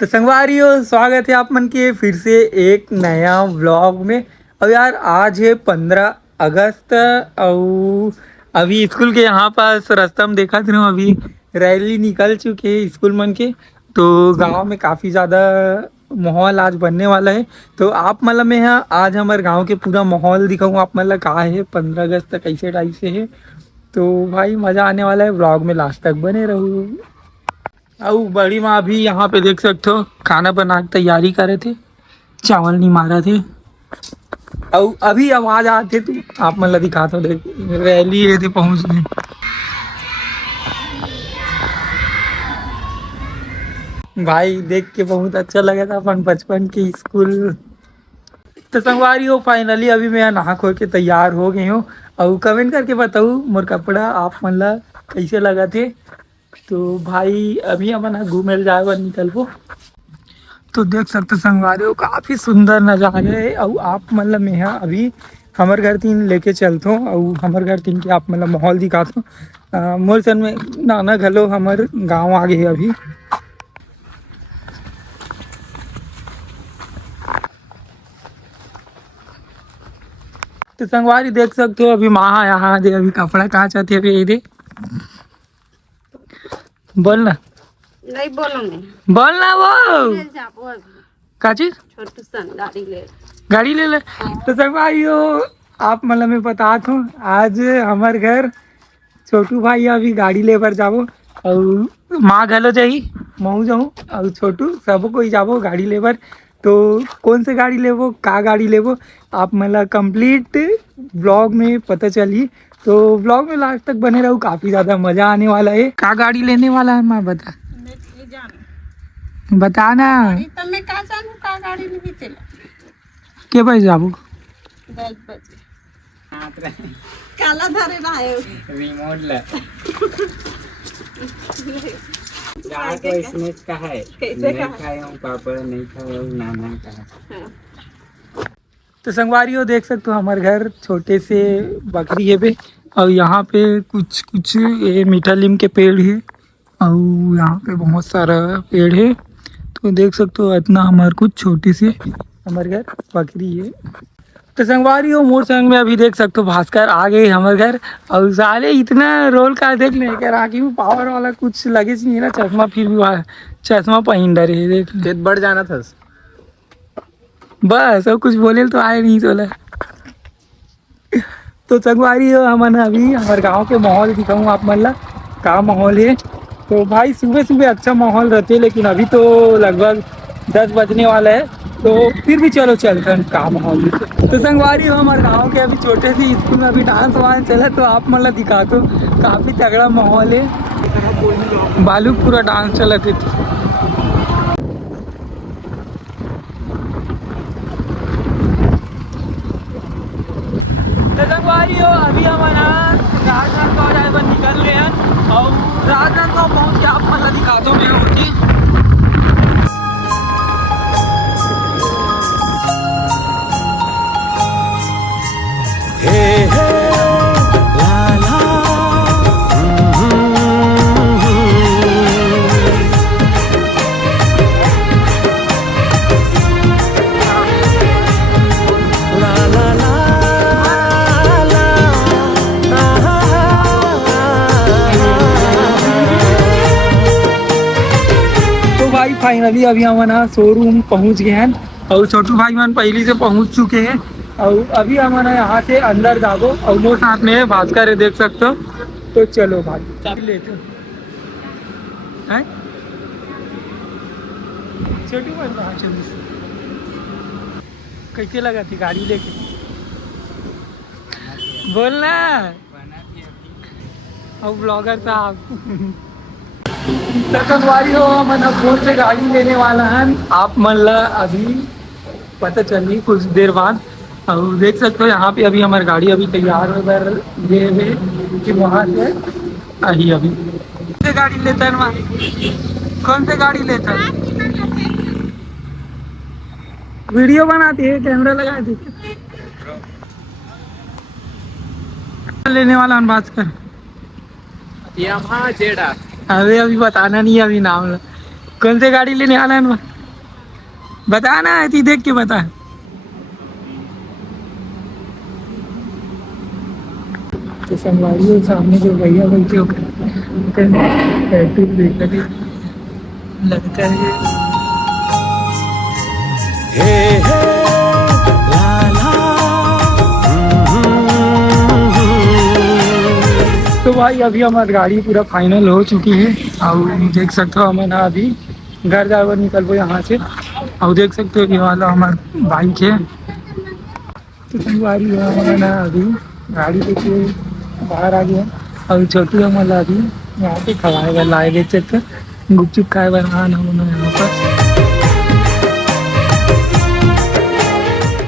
तो संगवारियों, स्वागत है आप मन के फिर से एक नया व्लॉग में। अब यार आज है 15 अगस्त और अभी स्कूल के यहाँ पास रास्ता में देखा था अभी रैली निकल चुके हैं स्कूल मन के। तो गांव में काफ़ी ज़्यादा माहौल आज बनने वाला है। तो आप मतलब मैं यहाँ आज हमारे गांव के पूरा माहौल दिखाऊँ आप मतलब कहा है 15 अगस्त तक कैसे टाइप से है। तो भाई मज़ा आने वाला है, व्लॉग में लास्ट तक बने रहो। और बड़ी माँ भी यहाँ पे देख सकते हो खाना बना के तैयारी करे थे, चावल नहीं मारा थे। और अभी आवाज आते तो आप मतलब दिखा दो, देख रैली है थे पहुँच गए। भाई देख के बहुत अच्छा लगा था अपन बचपन के स्कूल। तो संगवारी हो फाइनली अभी मैं नहा खो के तैयार हो गई हूँ। और कमेंट करके बताऊँ मोर कपड़ा आप मतलब कैसे लगा थे। तो भाई अभी अपन घूमे जाए निकल को। तो देख सकते संगवारी हो काफ़ी सुंदर नज़ारे है। और आप मतलब मैं यहाँ अभी हमारे घर तीन लेके चलता हूँ और हमारे घर तीन के आप मतलब माहौल दिखाता हूँ। मोर सन में नाना घलो हमारे गांव आ गए अभी। तो संगवारी देख सकते हो अभी माँ यहाँ दे अभी कपड़ा कहाँ चाहते अभी दे बोल ना। नहीं बोलो नहीं। बोल ना वो ले जा बोल। का चीज छोटू सन गाड़ी ले। गाड़ी ले ले। तो संगवारी हो आप मतलब मैं बताता हूँ आज हमारे घर छोटू भाई अभी गाड़ी लेकर जाबो। और माँ घलो जाई मऊ जाऊँ और छोटू सब कोई जाबो गाड़ी लेकर। तो कौन से गाड़ी लेबो का गाड़ी लेबो आप मतलब कंप्लीट ब्लॉग में पता चली। तो ब्लॉग में लास्ट तक बने रहो, काफ़ी ज़्यादा मज़ा आने वाला है। का गाड़ी लेने वाला है मैं बता नहीं जानो बता ना गाड़ी तो मैं का जानू का गाड़ी नहीं चला के भाई जाबो 10 बजे काला धरे ना है रिमोट ले यहाँ तो स्नैक्स का है कैसे नहीं का खाए हूँ पापा नहीं खाए हूँ नाना का है। हाँ। तो संगवारियों देख सकते हो हमारे घर छोटे से बकरी है पे। और यहाँ पे कुछ कुछ ये मीठा नीम के पेड़ है और यहाँ पे बहुत सारा पेड़ है। तो देख सकते हो इतना हमारे कुछ छोटे से हमारे घर बकरी है। तो संगवारियों मोर संग में अभी देख सकते हो भास्कर आ गए हमारे घर। और साले इतना रोल का देख ले कर आगे में पावर वाला कुछ लगे नहीं है ना चश्मा, फिर भी चश्मा पहन डरे देख ले बढ़ जाना था बस। और कुछ बोले तो आए नहीं सोला। तो संगवारी हो हमने अभी हमारे गांव के माहौल दिखाऊँ आप मतलब का माहौल है। तो भाई सुबह सुबह अच्छा माहौल रहते लेकिन अभी तो लगभग 10 बजने वाला है। तो फिर भी चलो चलते हैं का माहौल है। तो संगवारी हो हमारे गांव के अभी छोटे से स्कूल में अभी डांस वांस चला तो आप मतलब दिखा दो, काफ़ी तगड़ा माहौल है। बालू पूरा डांस चला थे। हो अभी हमारा राजनांदगांव ड्राइवर निकल रहे हैं और राजनांदगांव पहुंच के आप मतलब दिखा दो मैं होती। फाइनली अभी हम ना शोरूम पहुंच गए हैं और छोटू भाई मन पहले से पहुंच चुके हैं। और अभी हम ना यहाँ से अंदर जाबो और वो साथ में है भास्कर है देख सकते हो। तो चलो भाई चाबी लेते हैं। छोटू भाई कहाँ चली कैसे लगा थी गाड़ी लेके बोलना और ब्लॉगर साहब। संगवारी हो मन कौन से गाड़ी लेने वाला है आप मतलब अभी पता चली कुछ देर बाद। और देख सकते हो यहाँ पे अभी हमारी गाड़ी अभी तैयार उधर ये है कि वहाँ से आई अभी कौन से गाड़ी लेता है वहाँ कौन से गाड़ी लेता है वीडियो बनाती है कैमरा लगा दी लेने वाला बात कर। अरे अभी बताना नहीं है अभी नाम कौन से गाड़ी लेने आना है बता ना, ऐसी देख के बता। तो संगवारी सामने जो भैया बैठे हो लगता है तो भाई अभी हमारी गाड़ी पूरा फाइनल हो चुकी है और देख सकते हो हमें ना अभी घर जाकर निकल गए यहाँ से। और देख सकते हो ये वाला हमारा बाइक है। तो संगवारी हमें ना अभी गाड़ी लेके बाहर आ गया और छोटू हमारा अभी यहाँ पे खवाएगा लाए देख सकते गुपचुप खाए बना यहाँ पर।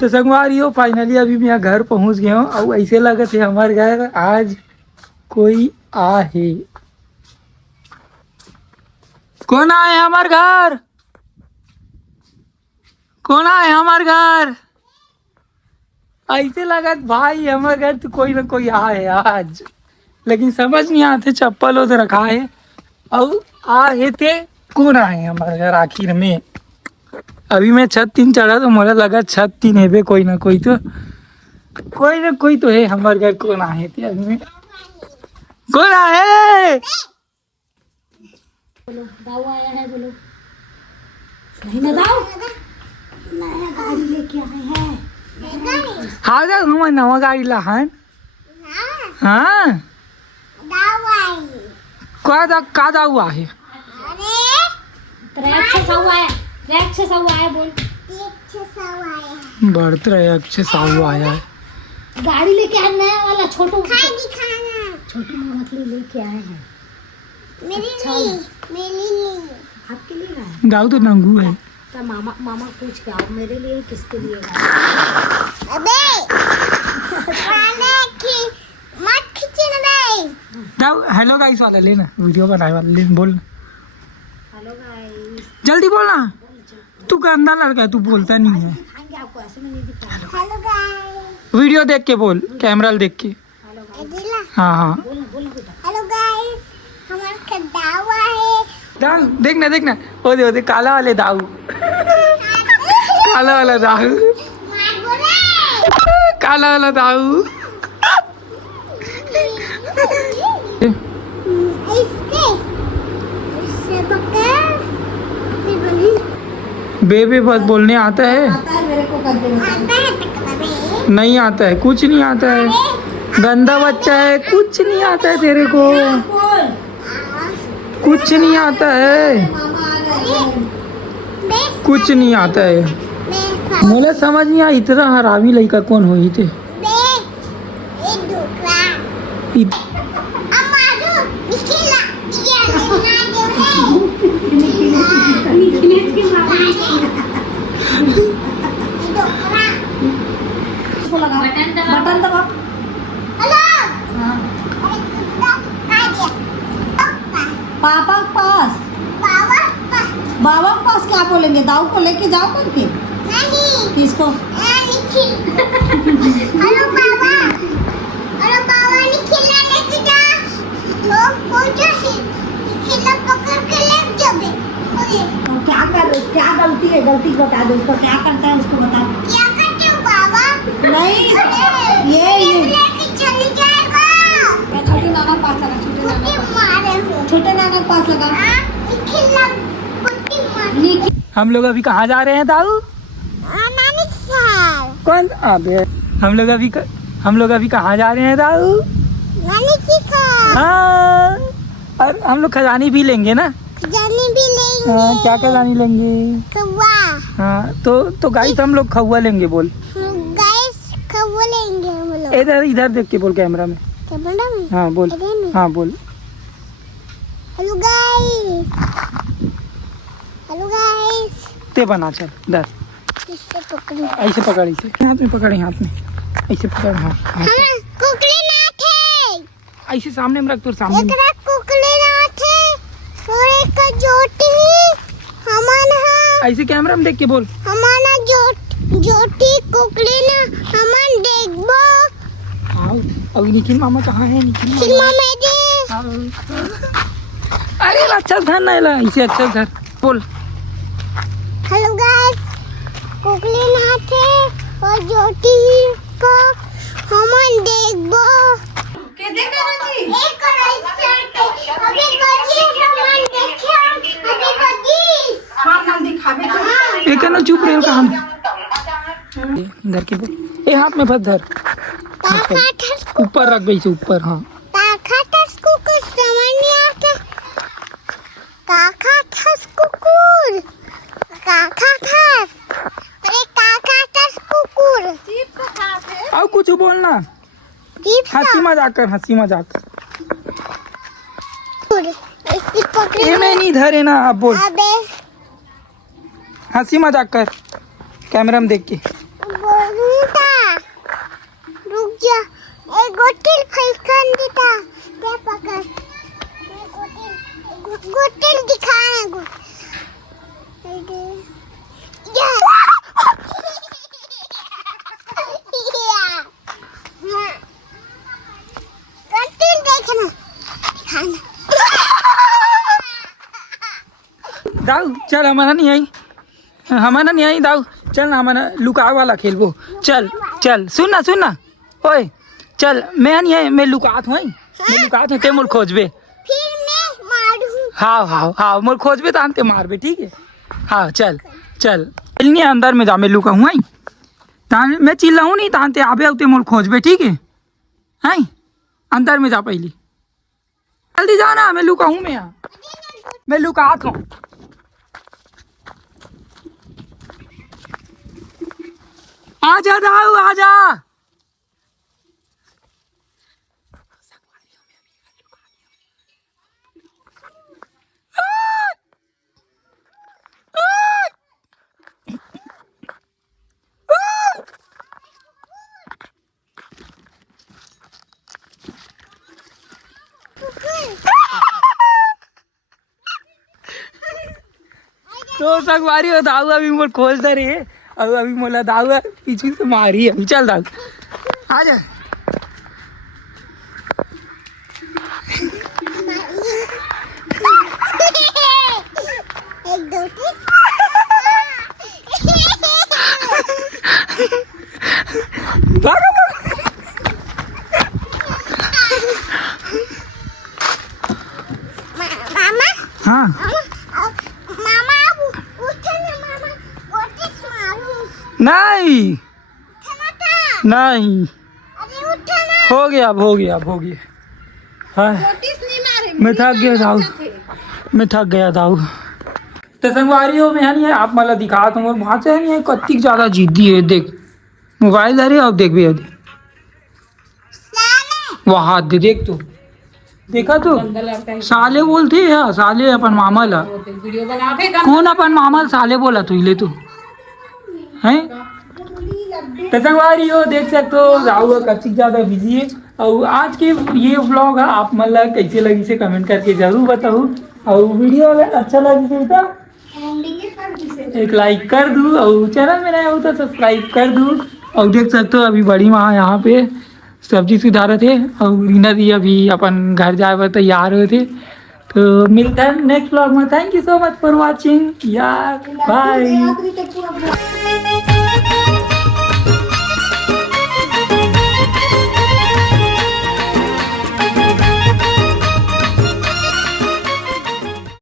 तो संगवारी हो फाइनली अभी मैं यहाँ घर पहुँच गया हूँ और ऐसे लगा थे हमारे घर आज कोई आहे। कौन आए हमारे घर? कौन आए हमारे घर? ऐसे लगा भाई हमारे घर तो कोई ना कोई आए आज, लेकिन समझ नहीं आते चप्पल उधर रखा है और आए थे कौन आए हमारे घर आखिर में। अभी मैं छत तीन चढ़ा तो मुझे लगा छत तीन है बे कोई ना कोई तो है हमारे घर। कौन आए थे अभी में कौन आए? बोलो दाऊ आया है, बोलो नहीं ना दाऊ नया गाड़ी लेके आए हैं। हाँ जा हम नवा गाड़ी ला हाँ का दाऊ आहे बोल बढ़त रहे अच्छे साहू आया है। गाड़ी लेके आए नया वाला छोटू छोटू मछली लेके आए हैं। मेरे लिए आपके लिए ना है। दाऊ तो नंगू है। तो मामा पूछ के आओ मेरे लिए किसके लिए मत खींचना दाऊ हेलो गाइस वाला लेना वीडियो बनाए वाला ले बोल हेलो गाइस जल्दी बोलना। तू गंदा लड़का है तू बोलता नहीं है। दिखाएंगे आपको ऐसे में नहीं दिखाएंगे। हेलो गाइस वीडियो देख के बोल कैमरा देख के। हेलो गाइस हाँ बोल बेटा। हेलो गाइस हमारा दाऊ है। दाऊ देखना ओ दे काला वाले दाऊ काला वाला दाऊ काला वाला दाऊ बेबी बस बोलने आता है? मेरे को कर देना। नहीं आता है, कुछ नहीं आता है। गंदा बच्चा है, कुछ नहीं आता है तेरे को, कुछ नहीं आता है, कुछ नहीं आता है। मुझे समझ नहीं आया इतना हरामी लड़का कौन हो थे। बटन दबा। पापा पास बाबा के पास क्या बोलेंगे? दाऊ को लेके जाओ करके। नहीं किसको? हेलो बाबा निखिल लेके जा वो निखिल पकड़ के ले जाबे। तो क्या गलती है? गलती बता दो उसको क्या करता है उसको बता। क्या करते हो बाबा? नहीं ये लेके चली जाएगा। छोटे नाना के पास लगा। छोटे नाना के पास लगा। हम लोग अभी कहाँ जा रहे हैं दाऊ? नानी के साथ। कौन अबे हम लोग अभी कहाँ जा रहे हैं दाऊ? नानी के साथ। हाँ और हम लोग खजानी भी लेंगे ना? खजानी भी लेंगे। हाँ क्या खजानी लेंगे? कौवा। हाँ तो गाइस हम लोग खौवा लेंगे बोल। गाइस कौवा लेंगे हम लोग। इधर देख के बोल कैमरा में। कैमरा में? हाँ बोल। हाँ बोल। हेलो गाइस ते बना चल दर इससे पकड़ी। ऐसे पकड़ इसे हाथ में पकड़े हाथ में ऐसे पकड़। हाँ कुकड़ी ना थे ऐसे सामने में रख तोर सामने में। एकरा कुकड़ी ना थे और एक जोटी हमारा ऐसे कैमरा में देख के बोल। हमारा जोटी कुकड़ी ना हमन देखबो। हाँ अब निखिल मामा कहाँ है? निखिल मामा दे। अरे अच्छा धर ना ला ऐसे अच्छा धर बोल। हेलो गाइस, कुकली नाथे और ज्योति को हमन देखबो के देखा रही एक अभी बजी हमन देखे अभी बजी हां हम दिखावे तो एक ना चुप रहे का हम धर के बोल। ए हाथ में बस धर, ऊपर रख गई से ऊपर। हाँ ताखाटस कुकुर समझ नहीं आता। ताखाटस कुकुर ताखाटस अरे ताखाटस कुकुर जीप का खास है। और कुछ बोलना, जीप हंसी मजाक कर, हंसी मजाक कर। इसकी पकड़ ये मैं नहीं धरे ना, आप बोल। अबे हंसी मजाक कर कैमरा में देख के। बोलूंगा रुक जा, एक गोटिल फैकन देता क्या पकड़ गोटिल दिखाना गो या गोटिल देखना दिखाना। दाऊ चल, हमारा नहीं आई, हमारा नहीं आई दाऊ। चल ना, हमारा लुकाव वाला खेल वो। चल चल, सुन ना ओए चल। मैं नहीं आई, मैं लुकात हूँ, मैं लुकात हूँ, ते मोर खोजबे। फिर मैं मारूं। हाँ मोर खोजबे तो ते मारबे, ठीक है। हाँ चल चल, नहीं अंदर में जा, मैं लुका हूँ। मैं चिल्लाऊँ नहीं, तानते आबे उते मोर खोजबे, ठीक है। हैं अंदर में जा पहले, जल्दी जाना, मैं लुका हूँ, मैं लुकात हूँ। आजा दाऊ आजा। तो संगवारी हो दाऊ अभी मोर खोजता रहे, और अभी मोला दाऊ पीछे से मारी अभी। चल दाऊ आजा। एक दो तीन भागो मामा हाँ मामा उठे ना मामा गोटिस मारूं नहीं उठना था। नहीं, अरे उठना हो गया अब, हो गया अब, हो गया। हाँ गोटिस नहीं मारे मैं थक गया दाऊ, मैं थक गया दाऊ। तो संगवारी हो मैं नहीं है, आप मतलब दिखा तुम और वहाँ से नहीं है, कत्ती ज़्यादा जिद्दी है। देख मोबाइल धरे, अब देख भी दे वहाँ हाथ दे, देख तू देखा तू साले बोलते है, साले अपन मामा ला कौन अपन मामा साले बोला तू ले तू हैं। तो संगवारी हो देख सकते हो राहुल कच्ची ज़्यादा बिजी है। और आज के ये व्लॉग है, आप मतलब कैसे लगी से कमेंट करके जरूर बताओ। और वीडियो अगर अच्छा लगी तो एक लाइक कर दूँ, और चैनल में नया हो तो सब्सक्राइब कर दूँ। और देख सकते हो अभी बड़ी माँ यहाँ पे सब्जी सुधारे थे, और रीना दी अभी अपन घर जाए पर तैयार हुए थे। तो मिलते हैं नेक्स्ट व्लॉग में। Thank you so much for watching यार, बाय।